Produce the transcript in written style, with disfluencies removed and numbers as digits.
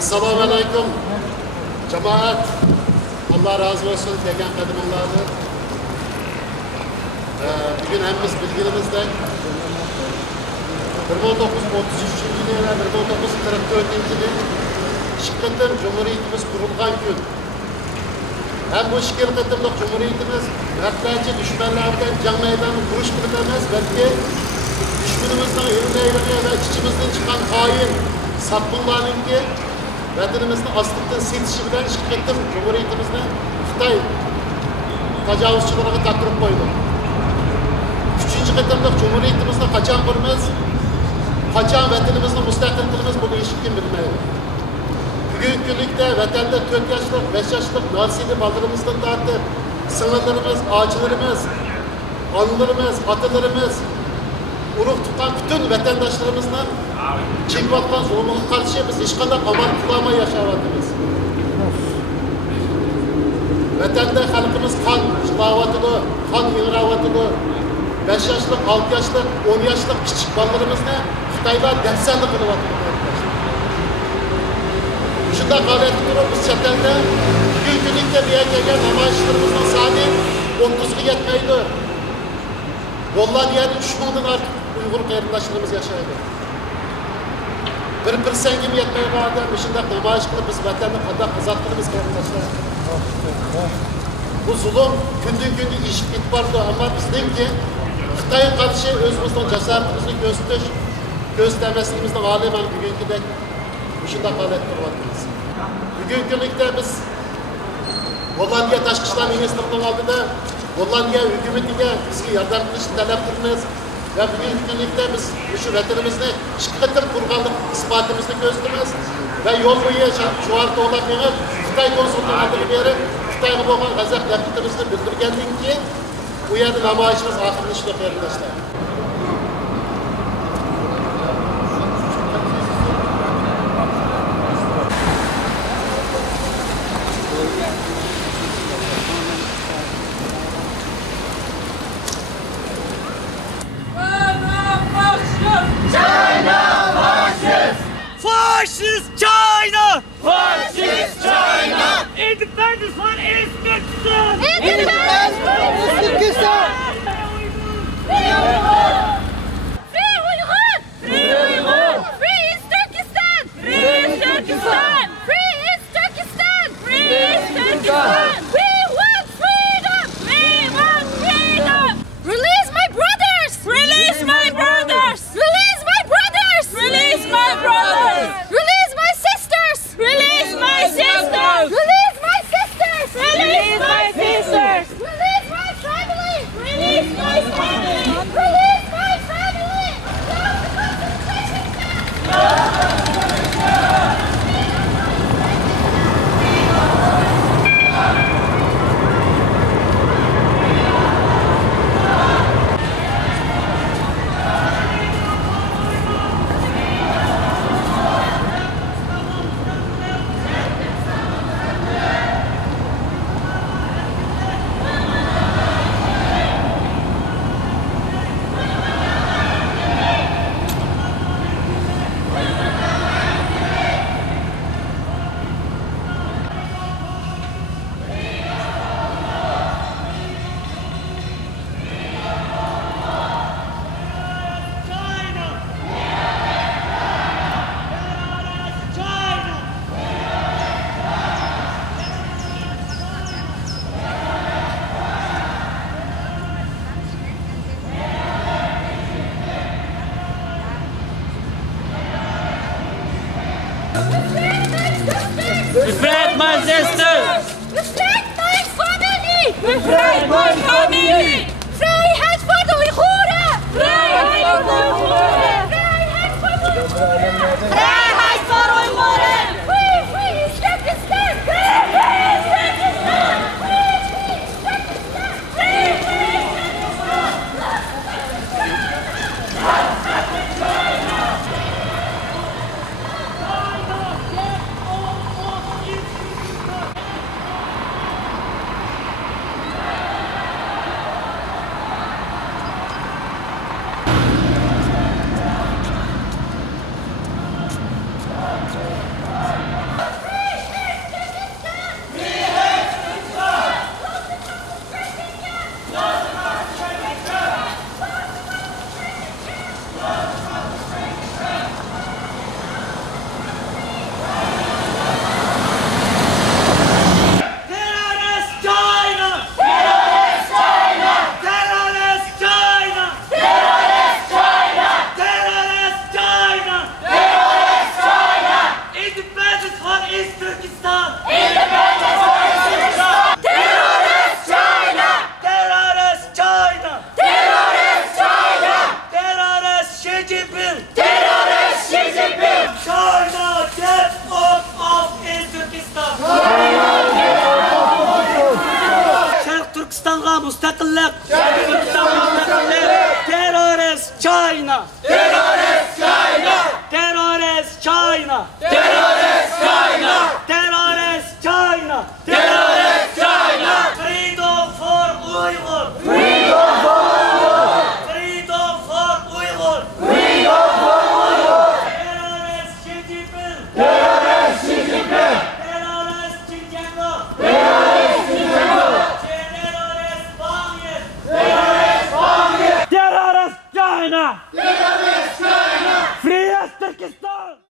Assalomu alaykum jamoat. Allah razı olsun degan qadrmonlarni. Bugün hemmimiz bilgimizde 1933 yılı ve 1944 yılı Şıkkıtın Cumhuriyetimiz kurulgan gün. Hem bu şıkkıtımlık Cumhuriyetimiz mertlerce düşmanlardan can meydanı kuruş kılıp emez, belki düşmanımızdan ürünlerini ve içimizden çıkan hain Satbunlar'ın ki vatanımızın aslıktan setişi bilen Şıkkıtım Cumhuriyetimizden Xitay tecavüzçülüğüne takırıp koydu. Üçüncü kıtımlık Cumhuriyetimizde kaçan kurmaz, kaçan vatanımızın müstakilliğimiz bunu hiç kim bilmeyiz. Bugün günlükte vatanda 4 yaşlık, 5 yaşlık nasili ballarımızdan tartıp sınırlarımız, ağaçlarımız, anılarımız, atalarımız, uruk tutan bütün vatandaşlarımızla çekvattan zulmuna karşı biz hiç kadar aman kulağıma yaşamadığımız. Vatanda halkımız kan şılavatılı, kan yığıravatılı, 5 yaşlık, 6 yaşlık, 10 yaşlık küçük ballarımızla Xitaylar dersenlik kılıvatılı. Şunda gayret durup biz çatelde günlükte bir yerden namayışlarımızdan sani 30'u yetmeydi. Bollar yani 3.000'den artık Uygur kayırlaşlarımız yaşaydı. Bir sengim yetmeye vardı. Şunda namayış kılıp biz vatanı kadar azattığımız kayırlaşlar. Bu zulüm gündün gündü işit vardı ama bizden ki Xitay'a karşı özümüzden cesaretimizi göstermesimizden alemen bugünkü de Şunda gayret durmadınız. Bugün günlükte biz Hollandiya Taşkı İşler Ministrliği'nin altında Hollandiya hükümetine bizge yardım kılış talep kılınız ve bugün günlükte biz şu vatanımızda Şıkkıtım kurganlık ispatımızı gösterimiz ve yol boyu şu arda olan beni Xitay konsultanlığı beri Xitay'a boğan gazap yapıtımızı bildirgendiğin ki bu yerde namayışımız ahırını işliyor arkadaşlar. Fascist China! Fascist China! Independence for Uzbekistan! Independence for Uzbekistan! Free Uyghur! Free Uyghur! Free Uyghur! Free East Turkestan! Free East Turkestan! Free East Turkestan! Free East Turkestan! We want freedom! We want freedom! Release my brothers! Release my brothers! Release my brothers! Release my brothers! Release my sisters! Release my sisters! Release my sisters! mustaqillik. Terrorist China. Terrorist China. Terrorist China.